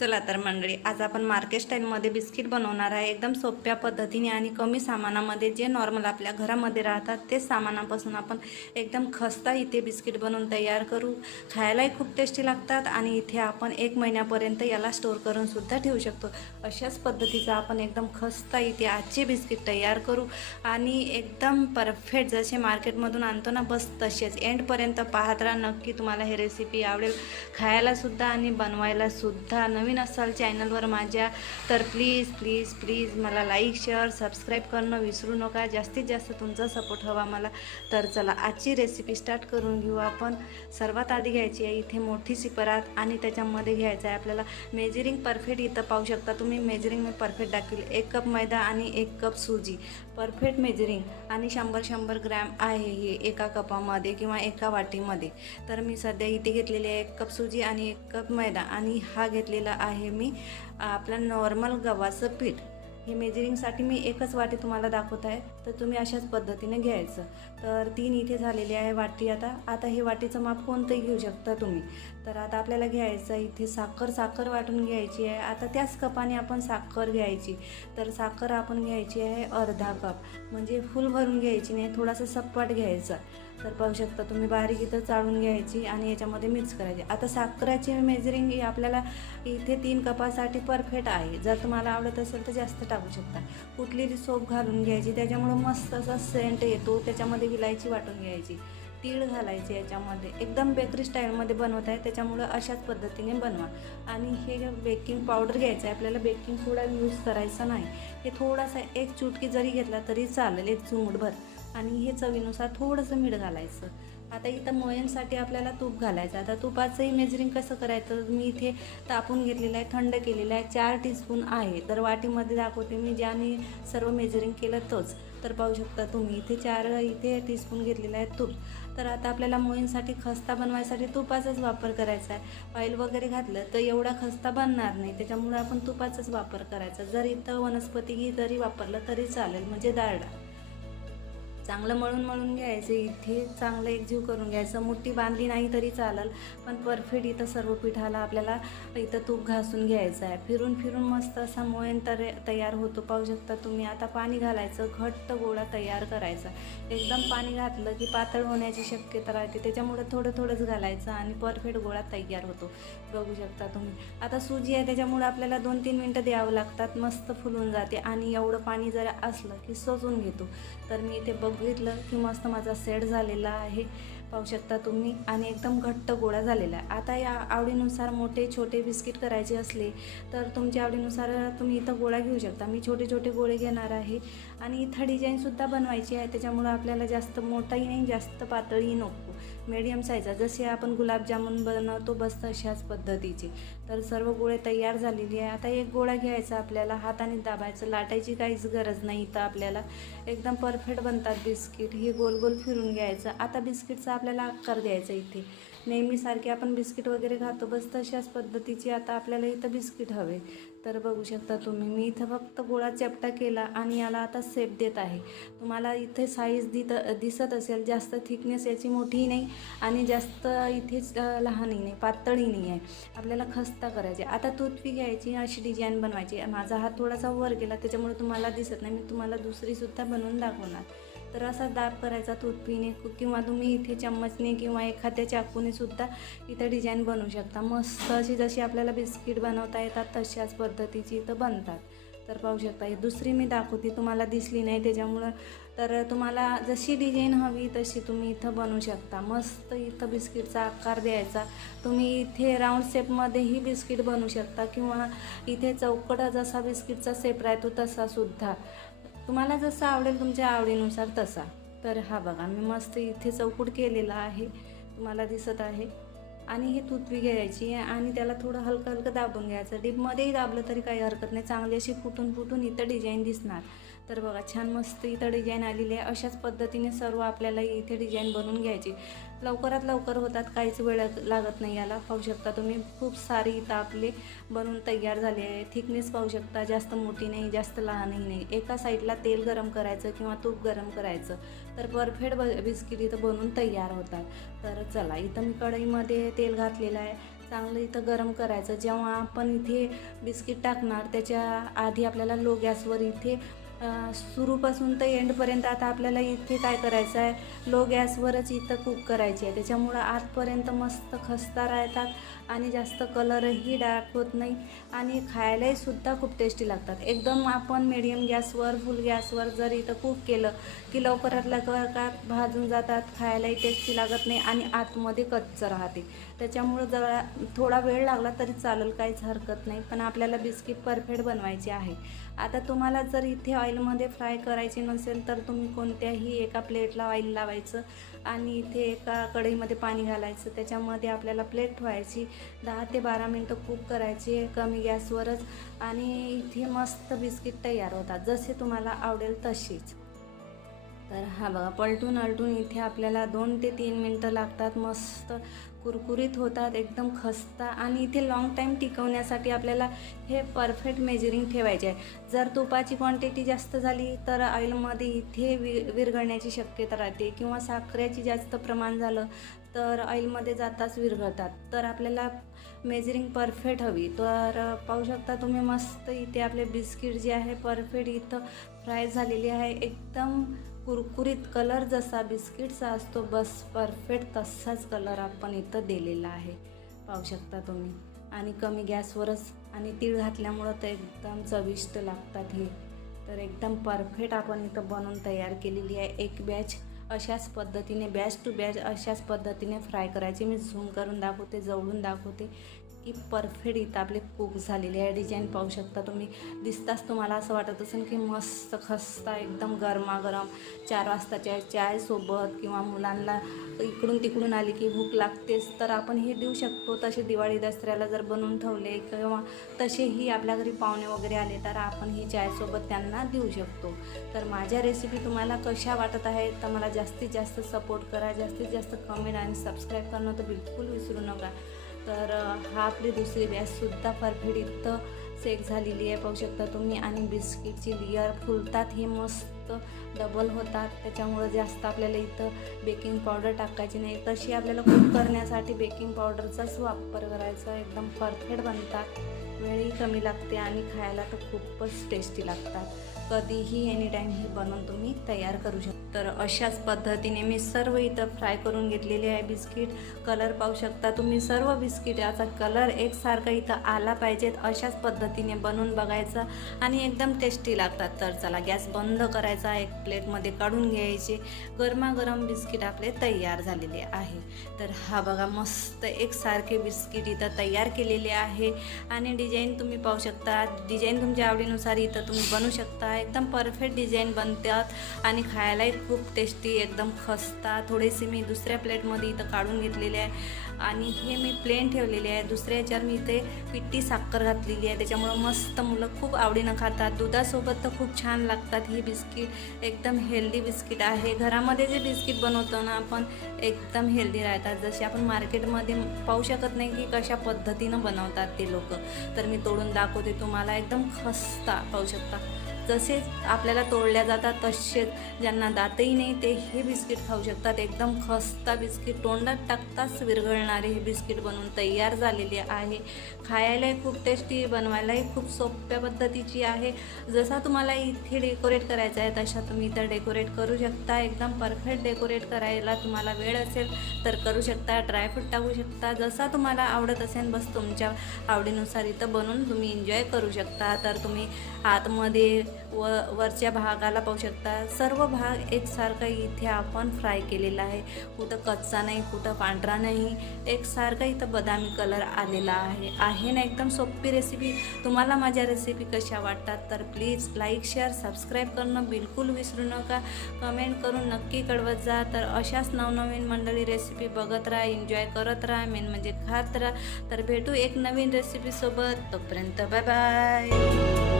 चला तर मंडळी आज आपण मार्केट स्टाईलमध्ये बिस्किट बनवणार आहे. एकदम सोप्या पद्धतीने आणि कमी सामानामध्ये जे नॉर्मल आपल्या घरामध्ये राहतात तेच सामानापासून आपण एकदम खस्ता इथे बिस्किट बनवून तयार करू. खायलाही खूप टेस्टी लागतात आणि इथे आपण एक महिन्यापर्यंत याला स्टोर करून सुद्धा ठेवू शकतो. अशाच पद्धतीचा आपण एकदम खस्ता इथे आजचे बिस्किट तयार करू आणि एकदम परफेक्ट जसे मार्केटमधून आणतो ना बस तसेच. एंडपर्यंत पाहत राहा. नक्की तुम्हाला हे रेसिपी आवडेल. खायलासुद्धा आणि बनवायलासुद्धा नक्की नवीन असाल चॅनलवर माझ्या तर प्लीज प्लीज प्लीज मला लाईक शेअर सबस्क्राईब करणं विसरू नका. जास्तीत जास्त तुमचा सपोर्ट हवा मला. तर चला आजची रेसिपी स्टार्ट करून घेऊ आपण. सर्वात आधी घ्यायची आहे इथे मोठी सिपरात आणि त्याच्यामध्ये घ्यायचं आहे आपल्याला मेजरिंग परफेक्ट इथं पाहू शकता तुम्ही. मेजरिंग मी परफेक्ट दाखवेल. एक कप मैदा आणि एक कप सुजी. परफेक्ट मेजरिंग आणि शंभर शंभर ग्रॅम आहे हे एका कपामध्ये किंवा एका वाटीमध्ये. तर मी सध्या इथे घेतलेली आहे एक कप सुजी आणि एक कप मैदा. आणि हा घेतलेला आहे मी. आपलं नॉर्मल गव्हाचं पीठ. हे मेजरिंगसाठी मी एकच वाटी तुम्हाला दाखवत आहे. तर तुम्ही अशाच पद्धतीने घ्यायचं. तर तीन इथे झालेली आहे वाटी आता. आता हे वाटीचं माप कोणतंही घेऊ शकता तुम्ही? तर आता आपल्याला घ्यायचं इथे साखर. साखर वाटून घ्यायची आहे. आता त्याच कपाने आपण साखर घ्यायची. तर साखर आपण घ्यायची आहे अर्धा कप. म्हणजे फुल भरून घ्यायची नाही थोडासा सपाट घ्यायचा. तर पाहू शकता तुम्ही बारीक इथं चाळून घ्यायची आणि याच्यामध्ये मिक्स करायची. आता साखराची मेजरिंग ही आपल्याला इथे तीन कपासाठी परफेक्ट आहे. जर तुम्हाला आवडत असेल तर जास्त टाकू शकता. कुठली सोप घालून घ्यायची त्याच्यामुळं मस्त असा सेंट येतो. त्याच्यामध्ये विलायची वाटून घ्यायची. तीळ घालायचे याच्यामध्ये. एकदम बेकरी स्टाईलमध्ये बनवत आहे. त्याच्यामुळं अशाच पद्धतीने बनवा. आणि हे बेकिंग पावडर घ्यायचं आहे आपल्याला बेकिंग सोडा यूज करायचा नाही. हे थोडासा एक चुटकी जरी घेतला तरी चालेल. एक चुमटभर आणि हे चवीनुसार थोडंसं मीठ घालायचं. आता इथं मोयांसाठी आपल्याला तूप घालायचं. आता तुपाचंही मेजरिंग कसं करायचं? मी इथे तापून घेतलेलं आहे थंड केलेलं आहे. चार टीस्पून आहे. तर वाटीमध्ये दाखवते मी ज्याने सर्व मेजरिंग केलं तोच. तर पाहू शकता तुम्ही इथे चार इथे टीस्पून घेतलेलं आहे तूप. तर आता आपल्याला मोहींसाठी खस्ता बनवायसाठी तुपाचाच वापर करायचा आहे. ऑइल वगैरे घातलं तर एवढा खस्ता बनणार नाही. त्याच्यामुळे आपण तुपाचाच वापर करायचा. जर इथं वनस्पती घी जरी वापरलं तरी चालेल म्हणजे डाळडा चांगलं मळून मळून घ्यायचं इथे चांगलं एकजीव करून घ्यायचं. मुठ्ठी बांधली नाही तरी चालेल पण परफेक्ट इथं सर्व पिठाला आपल्याला इथं तूप घासून घ्यायचं आहे. फिरून फिरून मस्त असा मोयन तर तयार होतो पाहू शकता तुम्ही. आता पाणी घालायचं घट्ट गोळा तयार करायचा. एकदम पाणी घातलं की पातळ होण्याची शक्यता राहते. त्याच्यामुळे थोडं थोडंच घालायचं आणि परफेक्ट गोळा तयार होतो. बघू शकता तुम्ही. आता सुजी आहे त्याच्यामुळे आपल्याला दोन तीन मिनटं द्यावं लागतात. मस्त फुलून जाते आणि एवढं पाणी जर असलं की सजून घेतो. तर मी इथे बघ बघितलं की मस्त माझा सेट झालेला आहे. पाहू शकता तुम्ही. आणि एकदम घट्ट गोळा झालेला आहे. आता या आवडीनुसार मोठे छोटे बिस्किट करायचे असले तर तुमच्या आवडीनुसार तुम्ही इथं गोळा घेऊ शकता. मी छोटे छोटे गोळे घेणार आहे. आणि इथं डिझाईनसुद्धा बनवायची आहे. त्याच्यामुळं आपल्याला जास्त मोठाही नाही जास्त पातळीही नको. मीडियम साईजचा जसे आपण गुलाबजामुन बनवतो बस तशाच पद्धतीची. तर सर्व गोळे तयार झालेली आहे. आता एक गोळा घ्यायचा आपल्याला. हाताने दाबायचं. लाटायची काहीच गरज नाही इथं आपल्याला. एकदम परफेक्ट बनतात बिस्किट हे गोल गोल फिरून घ्यायचं. आता बिस्किटचा आपल्याला आकार द्यायचा इथे. नेहमीसारखे आपण बिस्किट वगैरे खातो. बस तशाच पद्धतीची आता आपल्याला इथं बिस्किट हवे. तर बघू शकता तुम्ही. मी इथं फक्त गोळा चपटा केला आणि याला आता सेप देत आहे. तुम्हाला इथे साईज दित दिसत असेल जास्त थिकनेस याची मोठीही नाही आणि जास्त इथेच लहानही नाही पातळही नाही आहे. आपल्याला खस्ता करायची आता तुतपी घ्यायची अशी डिझाईन बनवायची माझा हात थोडासा वर गेला त्याच्यामुळे तुम्हाला दिसत नाही. मी तुम्हाला दुसरीसुद्धा बनवून दाखवणार. तर असा दाब करायचा तुटपीने किंवा तुम्ही इथे चम्मचने किंवा एखाद्या चाकूने सुद्धा इथं डिझाईन बनवू शकता. मस्त अशी जशी आपल्याला बिस्किट बनवता येतात तशाच पद्धतीची इथं बनतात. तर पाहू शकता ही दुसरी मी दाखवते तुम्हाला दिसली नाही त्याच्यामुळं. तर तुम्हाला जशी डिझाईन हवी तशी तुम्ही इथं बनवू शकता. मस्त इथं बिस्किटचा आकार द्यायचा. तुम्ही इथे राऊंड शेपमध्येही बिस्किट बनवू शकता किंवा इथे चौकटा जसा बिस्किटचा शेप राहतो तसासुद्धा तुम्हाला जसं आवडेल तुमच्या आवडीनुसार तसा. तर हा बघा मी मस्त इथे चौकट केलेला आहे. तुम्हाला दिसत आहे. आणि ही तुतवी घ्यायची आणि त्याला थोडं हलकं हलकं दाबून घ्यायचं. डिपमध्येही दाबलं तरी काही हरकत नाही. चांगली अशी फुटून फुटून इथं डिझाईन दिसणार. तर बघा छान मस्त इथं डिझाईन आलेली आहे. अशाच पद्धतीने सर्व आपल्याला इथे डिझाईन बनवून घ्यायची. लवकरात लवकर होतात काहीच वेळ लागत नाही याला. पाहू शकता तुम्ही खूप सारी इथं आपले बनवून तयार झाले आहे. थिकनेस पाहू शकता जास्त मोठी नाही जास्त लहानही नाही. एका साईडला तेल गरम करायचं किंवा तूप गरम करायचं. तर परफेक्ट ब बिस्किट इथं बनवून तयार होतात. तर चला इथं मी कढईमध्ये तेल घातलेलं आहे. चांगलं इथं गरम करायचं. जेव्हा आपण इथे बिस्किट टाकणार त्याच्या आधी आपल्याला लो गॅसवर इथे सुरूपासून तर एंडपर्यंत आता आपल्याला इथे काय करायचं आहे? लो गॅसवरच इथं कुक करायची आहे. त्याच्यामुळं आतपर्यंत मस्त खस्ता राहतात आणि जास्त कलरही डार्क होत नाही आणि खायलाही सुद्धा खूप टेस्टी लागतात. एकदम आपण मिडियम गॅसवर फुल गॅसवर जर इथं कुक केलं की लवकरात लवकर भाजून जातात खायलाही टेस्टी लागत नाही आणि आतमध्ये कच्चं राहते. त्याच्यामुळं जरा थोडा वेळ लागला तरी चालेल काहीच हरकत नाही. पण आपल्याला बिस्किट परफेक्ट बनवायचे आहे. आता तुम्हाला जर इथे ऑइलमध्ये फ्राय करायची नसेल तर तुम्ही कोणत्याही एका प्लेटला ऑइल लावायचं आणि इथे एका कढईमध्ये पाणी घालायचं. त्याच्यामध्ये आपल्याला प्लेट ठेवायची दहा ते बारा मिनटं कुक करायची कमी गॅसवरच आणि इथे मस्त बिस्किट तयार होतात जसे तुम्हाला आवडेल तशीच. तर हा बघा पलटून अलटून इथे आपल्याला दोन ते तीन मिनटं लागतात मस्त कुरकुरीत होतात एकदम खस्ता आणि इथे लाँग टाईम टिकवण्यासाठी आपल्याला हे परफेक्ट मेजरिंग ठेवायचे आहे. जर तुपाची क्वांटिटी जास्त झाली तर ऑइलमध्ये इथे वि विरघळण्याची शक्यता राहते किंवा साखरेची जास्त प्रमाण झालं तर ऑइलमध्ये जाताच विरघळतात. तर आपल्याला मेजरिंग परफेक्ट हवी. तर पाहू शकता तुम्ही मस्त इथे आपले बिस्किट जे आहे परफेक्ट इथं फ्राय झालेली आहे. एकदम कुरकुरीत कलर जसा बिस्किटचा असतो बस परफेक्ट तसाच कलर आपण इथं दिलेला आहे. पाहू शकता तुम्ही. आणि कमी गॅसवरच आणि तीळ घातल्यामुळं ते एकदम चविष्ट लागतात हे. तर एकदम परफेक्ट आपण इथं बनवून तयार केलेली आहे. एक बॅच अशाच पद्धतीने बॅच टू बॅच अशाच पद्धतीने फ्राय करायचे. मी झूम करून दाखवते जवळून दाखवते. की परफेक्ट इथं आपले कुक झालेले आहे डिझाईन पाहू शकता तुम्ही. दिसताच तुम्हाला असं वाटत असेल की मस्त खस्ता एकदम गरमागरम चार वाजताच्या चायसोबत किंवा मुलांना इकडून तिकडून आली की भूक लागतेच तर आपण हे देऊ शकतो. तसे दिवाळी दसऱ्याला जर बनवून ठेवले किंवा तसेही आपल्या घरी पाहुणे वगैरे आले तर आपण ही चायसोबत त्यांना देऊ शकतो. तर माझ्या रेसिपी तुम्हाला कशा वाटत आहेत तर मला जास्तीत जास्त सपोर्ट करा. जास्तीत जास्त कमेंट आणि सबस्क्राईब करणं तर बिलकुल विसरू नका. तर हा आपली दुसरी बॅचसुद्धा परफेक्ट इथं सेक झालेली आहे. पाहू शकता तुम्ही आणि बिस्किटची लेअर फुलतात. हे मस्त डबल होतात. त्याच्यामुळं जास्त आपल्याला इथं बेकिंग पावडर टाकायची नाही. तशी आपल्याला कुक करण्यासाठी बेकिंग पावडरचाच वापर करायचा. एकदम परफेक्ट बनतात. वेळही कमी लागते आणि खायला तर खूपच टेस्टी लागतात. कधीही एनी टाईम हे बनवून तुम्ही तयार करू शकता. तर अशाच पद्धतीने मी सर्व इथं फ्राय करून घेतलेले आहे बिस्किट कलर पाहू शकता तुम्ही सर्व बिस्किट याचा कलर एकसारखा इथं आला पाहिजेत. अशाच पद्धतीने बनवून बघायचा आणि एकदम टेस्टी लागतात. तर चला गॅस बंद करायचा. एक प्लेटमध्ये काढून घ्यायचे. गरमागरम बिस्किट आपले तयार झालेले आहे. तर हा बघा मस्त एकसारखे बिस्किट इथं तयार केलेले आहे. आणि डिझाईन तुम्ही पाहू शकता. डिझाईन तुमच्या आवडीनुसार इथं तुम्ही बनवू शकता एकदम परफेक्ट डिझाईन बनतात आणि खायलाही खूप टेस्टी एकदम खस्ता. थोडेसे मी दुसऱ्या प्लेटमध्ये इथं काढून घेतलेले आहे. आणि हे मी प्लेन ठेवलेले आहे. दुसऱ्या याच्यावर मी इथे पिट्टी साखर घातलेली आहे. त्याच्यामुळं मस्त मुलं खूप आवडीनं खातात. दुधासोबत तर खूप छान लागतात ही बिस्किट एकदम हेल्दी बिस्किट आहे. घरामध्ये जे बिस्किट बनवतो ना आपण एकदम हेल्दी राहतात. जसे आपण मार्केटमध्ये पाहू शकत नाही की कशा पद्धतीनं बनवतात ते लोक. तर मी तोडून दाखवते. तुम्हाला एकदम खस्ता पाहू शकता. जसेच आपल्याला तोडल्या जातात तसेच ज्यांना दातही नाही ते हे बिस्किट खाऊ शकतात. एकदम खस्ता बिस्किट तोंडात टाकताच विरघळणारे हे बिस्किट बनवून तयार झालेले आहे. खायलाही खूप टेस्टी बनवायलाही खूप सोप्या पद्धतीची आहे. जसा तुम्हाला इथे डेकोरेट करायचा आहे तशा तुम्ही इथं डेकोरेट करू शकता. एकदम परफेक्ट डेकोरेट करायला तुम्हाला वेळ असेल तर करू शकता. ड्रायफ्रूट टाकू शकता. जसा तुम्हाला आवडत असेल बस तुमच्या आवडीनुसार इथं बनवून तुम्ही एन्जॉय करू शकता. तर तुम्ही आतमध्ये व वरच्या भागाला पाहू शकता. सर्व भाग एकसारखा इथे आपण फ्राय केलेला आहे. कुठं कच्चा नाही कुठं पांढरा नाही. एकसारखा इथं बदामी कलर आलेला आहे. आहे ना एकदम सोपी रेसिपी तुम्हाला माझ्या रेसिपी कशा वाटतात? तर प्लीज लाईक शेअर सबस्क्राईब करणं बिलकुल विसरू नका. कमेंट करून नक्की कळवत जा. तर अशाच नवनवीन मंडळी रेसिपी बघत राहा एन्जॉय करत राहा. मेन म्हणजे खात राहा. तर भेटू एक नवीन रेसिपीसोबत तोपर्यंत बाय बाय